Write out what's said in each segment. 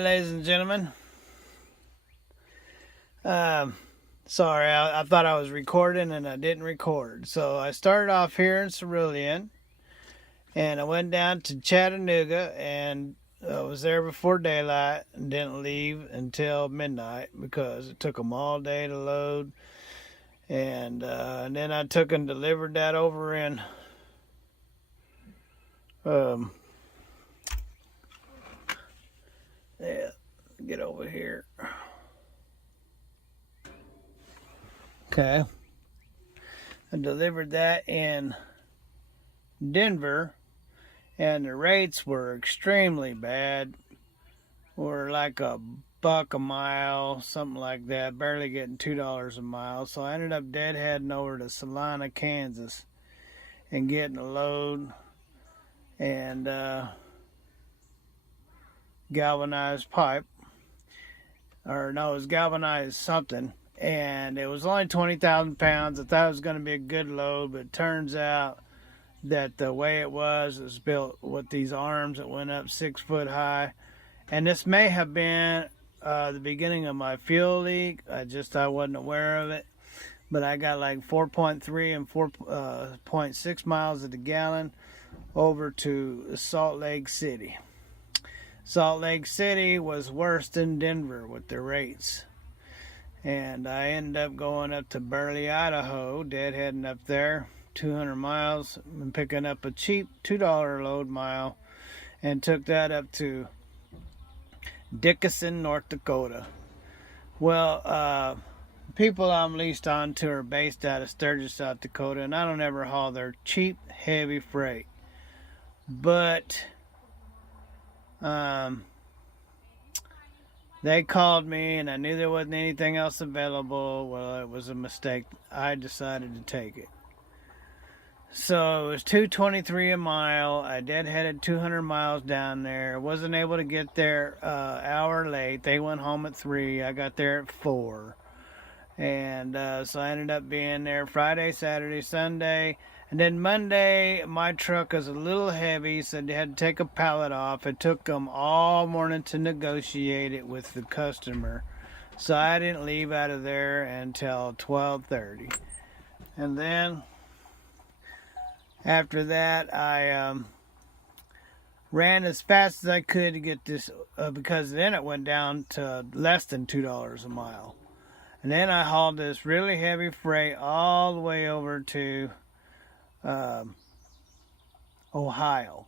Alright, ladies and gentlemen. Sorry, I thought I was recording and I didn't record. So I started off here in Cerulean and I went down to Chattanooga and I was there before daylight and didn't leave until midnight because it took them all day to load. And then I took and delivered that over in yeah, get over here. Okay. I delivered that in Denver, and the rates were extremely bad. Were like $1 a mile, something like that, barely getting $2 a mile. So I ended up deadheading over to Salina, Kansas, and getting a load and galvanized pipe, or no, it was galvanized something. And it was only 20,000 pounds. I thought it was going to be a good load, but it turns out that the way it was built with these arms that went up 6 foot high. And this may have been the beginning of my fuel leak. I wasn't aware of it. But I got like 4.3 and 4.6 miles of the gallon over to Salt Lake City. Salt Lake City was worse than Denver with their rates. And I ended up going up to Burley, Idaho, deadheading up there, 200 miles, and picking up a cheap $2 load mile, and took that up to Dickinson, North Dakota. Well, people I'm leased on to are based out of Sturgis, South Dakota, and I don't ever haul their cheap, heavy freight. But they called me and I knew there wasn't anything else available. Well, it was a mistake. I decided to take it. So it was $2.23 a mile. I deadheaded 200 miles down there. Wasn't able to get there hour late. They went home at 3. I got there at 4. And so I ended up being there Friday, Saturday, Sunday. And then Monday, my truck was a little heavy, so they had to take a pallet off. It took them all morning to negotiate it with the customer. So I didn't leave out of there until 12:30. And then after that, I ran as fast as I could to get this, because then it went down to less than $2 a mile. And then I hauled this really heavy freight all the way over to Ohio,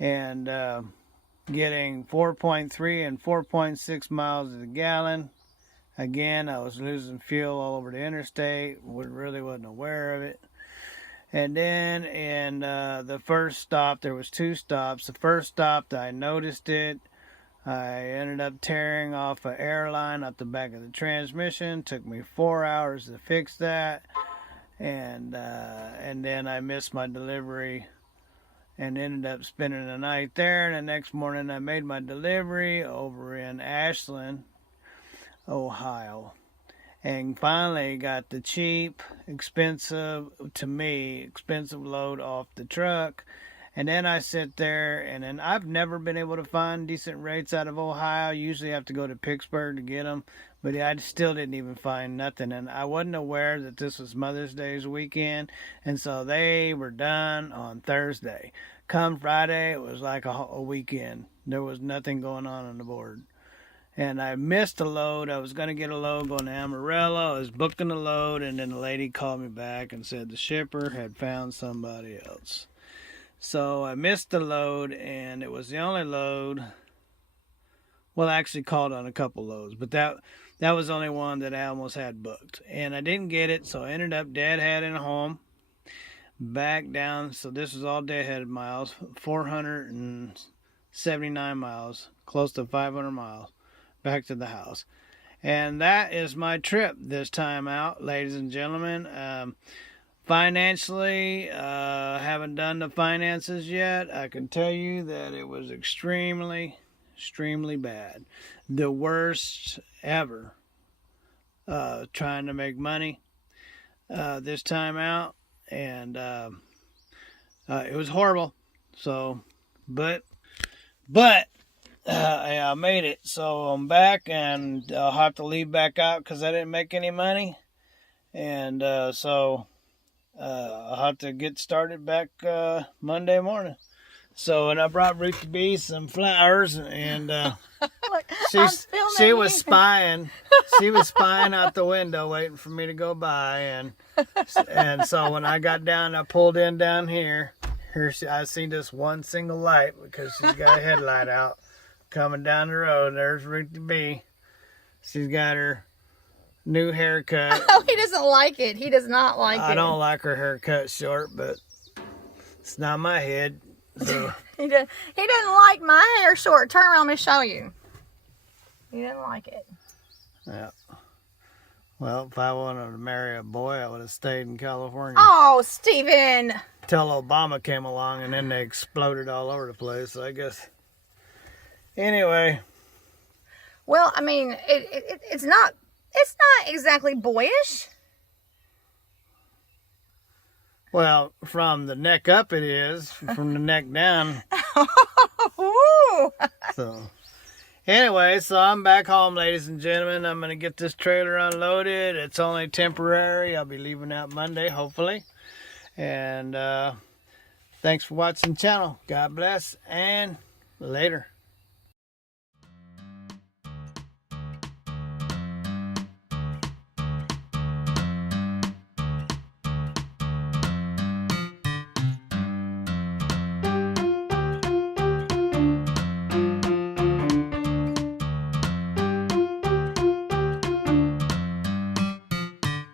and getting 4.3 and 4.6 miles a gallon. Again, I was losing fuel all over the interstate. Really wasn't aware of it. And then in the first stop, there was 2 stops. The first stop, I noticed it. I ended up tearing off an air line at the back of the transmission. Took me 4 hours to fix that. And then I missed my delivery and ended up spending the night there. And the next morning I made my delivery over in Ashland, Ohio. And finally got the cheap, expensive load off the truck. And then I sit there, and then I've never been able to find decent rates out of Ohio. Usually I have to go to Pittsburgh to get them, but I still didn't even find nothing. And I wasn't aware that this was Mother's Day's weekend, and so they were done on Thursday. Come Friday, it was like a weekend. There was nothing going on the board. And I missed a load. I was going to get a load going to Amarillo. I was booking a load, and then the lady called me back and said the shipper had found somebody else. So I missed the load, and it was the only load. Well, I actually called on a couple loads, but that was the only one that I almost had booked. And I didn't get it, so I ended up deadheading home, back down. So this was all deadheaded miles, 479 miles, close to 500 miles, back to the house. And that is my trip this time out, ladies and gentlemen. Financially, haven't done the finances yet. I can tell you that it was extremely, extremely bad. The worst ever trying to make money this time out. And it was horrible. So, but I made it. So I'm back, and I'll have to leave back out because I didn't make any money. And so I'll have to get started back Monday morning. So, and I brought Ruthie B some flowers, and Look, she was spying. She was spying out the window, waiting for me to go by, and so when I got down, I pulled in down here. I seen just one single light because she's got a headlight out coming down the road. There's Ruthie B. She's got her new haircut. Oh, he doesn't like it. He does not like it. I don't like her haircut short, but it's not my head. So. He doesn't like my hair short. Turn around, let me show you. He didn't like it. Yeah. Well, if I wanted to marry a boy, I would have stayed in California. Oh, Stephen. Till Obama came along, and then they exploded all over the place, I guess. Anyway. Well, I mean, it's not exactly boyish. Well, from the neck up it is. From the neck down. Ooh. So, anyway, so I'm back home, ladies and gentlemen. I'm going to get this trailer unloaded. It's only temporary. I'll be leaving out Monday, hopefully. And thanks for watching the channel. God bless, and later.